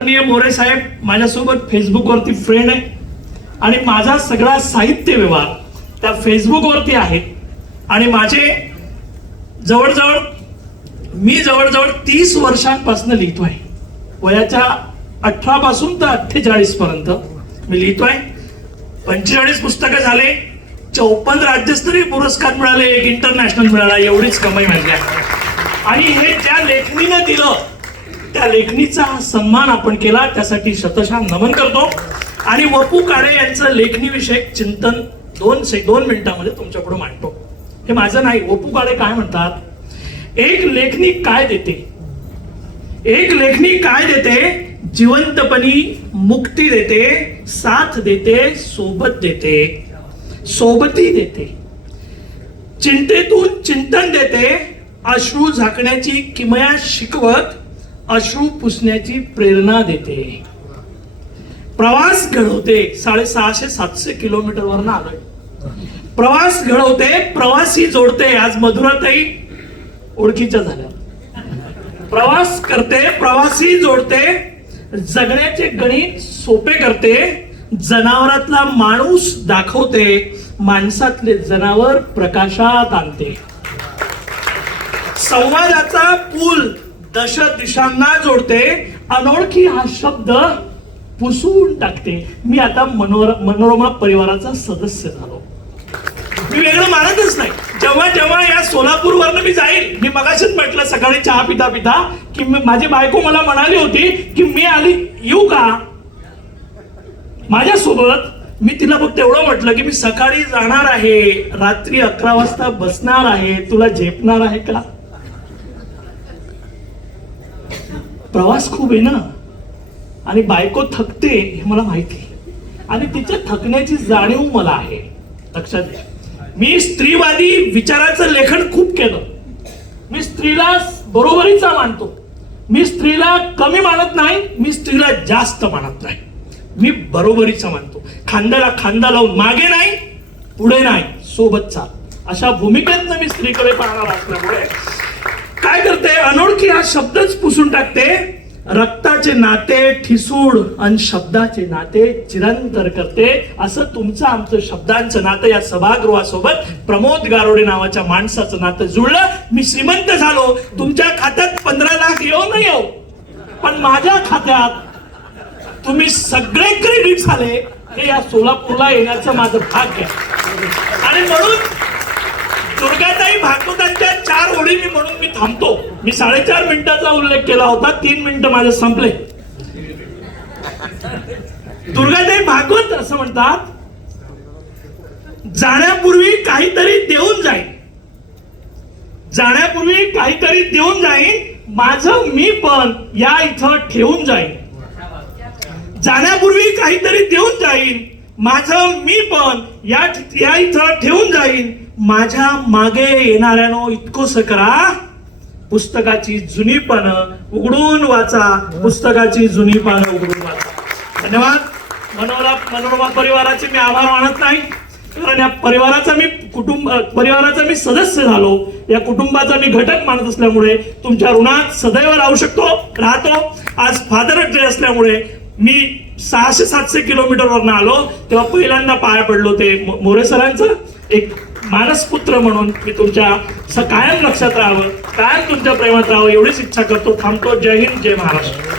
आदरणीय मोरे साहेब माझ्यासोबत फेसबुकवरती फ्रेंड आहे. आणि माझा सगळा साहित्य व्यवहार त्या फेसबुकवरती आहे. आणि माझे जवळजवळ मी जवळजवळ तीस वर्षांपासून लिहितोय वयाच्या अठरा पासून तर अठ्ठेचाळीस पर्यंत मी आहे. पंचेचाळीस पुस्तकं झाले. चौपन्न राज्यस्तरीय पुरस्कार मिळाले. एक इंटरनॅशनल मिळाला. एवढीच कमाई म्हणजे आहे. आणि हे ज्या लेखणीनं दिलं त्या लेखणीचा सन्मान आपण केला त्यासाठी शतशा नमन करतो. आणि वपू काळे यांचं लेखणीविषयक चिंतन दोन से दोन मिनिटांमध्ये तुमच्या मांडतो. हे माझं नाही वपू काळे काय म्हणतात? एक लेखनी काय देते? एक लेखनी काय देते? जिवंतपणी मुक्ती देते साथ देते सोबत देते. सोबती देते. चिंतेतून चिंतन देते अश्रू झाकण्याची किमया शिकवत अश्रू पुसण्याची प्रेरणा देते. प्रवास घडवते साडेसहाशे सातशे किलोमीटर वरनं आलोय. प्रवास घडवते प्रवासी जोडते आज मधुरातही ओळखीच्या झाल्या. प्रवास करते प्रवासी जोडते जगण्याचे गणित सोपे करते जनावरातला माणूस दाखवते माणसातले जनावर प्रकाशात आणते. संवादाचा पूल दश दिशांना जोडते. अनोळखी हा शब्द पुसून टाकते. मी आता मनोर मनोरमा परिवाराचा सदस्य झालो. मी वेगळं मानतच नाही. जेव्हा जेव्हा या सोलापूरवरनं मी जाईल मी मगाशीच म्हटलं सकाळी चहा पिता पिता की माझी बायको मला म्हणाली होती की मी आली येऊ का? माझ्यासोबत मी तिला फक्त एवढं म्हटलं की मी सकाळी जाणार आहे रात्री अकरा वाजता बसणार आहे तुला झेपणार आहे का? प्रवास खूप आहे ना? आणि बायको थकते हे मला माहिती आणि तिच्या थकण्याची जाणीव मला आहे. लक्षात घ्या. मी स्त्रीवादी विचाराचं लेखन खूप केलं. मी स्त्रीला बरोबरीचा मानतो. मी स्त्रीला कमी मानत नाही मी स्त्रीला जास्त मानत नाही. मी बरोबरीचा मानतो. खांद्याला खांदा लावून मागे नाही पुढे नाही सोबत चाल. अशा भूमिकेतनं मी स्त्रीकडे पाहणार असल्यामुळे काय करते? अनोळखी हा शब्दच पुसून टाकते. रक्ताचे नाते ठिसूळ आणि शब्दाचे नाते चिरंतर करते. असं तुमचं आमचं शब्दांचं नातं या सभागृहासोबत प्रमोद गारोडे नावाच्या माणसाचं नातं जुळलं. मी श्रीमंत झालो. तुमच्या खात्यात पंधरा लाख येऊ नाही येऊ. पण माझ्या खात्यात तुम्ही सगळे क्रेडिट झाले हे या सोलापूरला येण्याचं माझं भाग्य आणि म्हणून दुर्गाताई भागवतांच्या चार मी म्हणून मी थांबतो. मी साडेचार मिनिटाचा उल्लेख केला होता तीन मिनिटं माझे संपले. दुर्गाताई भागवत असं म्हणतात जाण्यापूर्वी काहीतरी देऊन जाईल जाण्यापूर्वी काहीतरी देऊन जाईन माझं मी पण या इथं ठेवून जाईन. जाण्यापूर्वी काहीतरी देऊन जाईन माझं मी पण या या इथं ठेवून जाईन. माझ्या मागे येणाऱ्यानो इतकोस करा पुस्तकाची जुनी पानं उघडून वाचा. पुस्तकाची जुनी पानं उघडून वाचा. धन्यवाद. मनोरा मनोरमा परिवाराचे मी आभार मानत नाही. कारण या परिवाराचा मी कुटुंब परिवाराचा मी सदस्य झालो. या कुटुंबाचा मी घटक मानत असल्यामुळे तुमच्या ऋणात सदैव राहू शकतो राहतो. आज फादर डे असल्यामुळे मी सहाशे सातशे किलोमीटरवरनं आलो. तेव्हा पहिल्यांदा पाया पडलो ते मोरे सरांचं. एक मानसपुत्र म्हणून मी तुमच्या स- कायम लक्षात राहावं कायम तुमच्या प्रेमात राहावं एवढीच इच्छा करतो. थांबतो. जय हिंद जय महाराष्ट्र.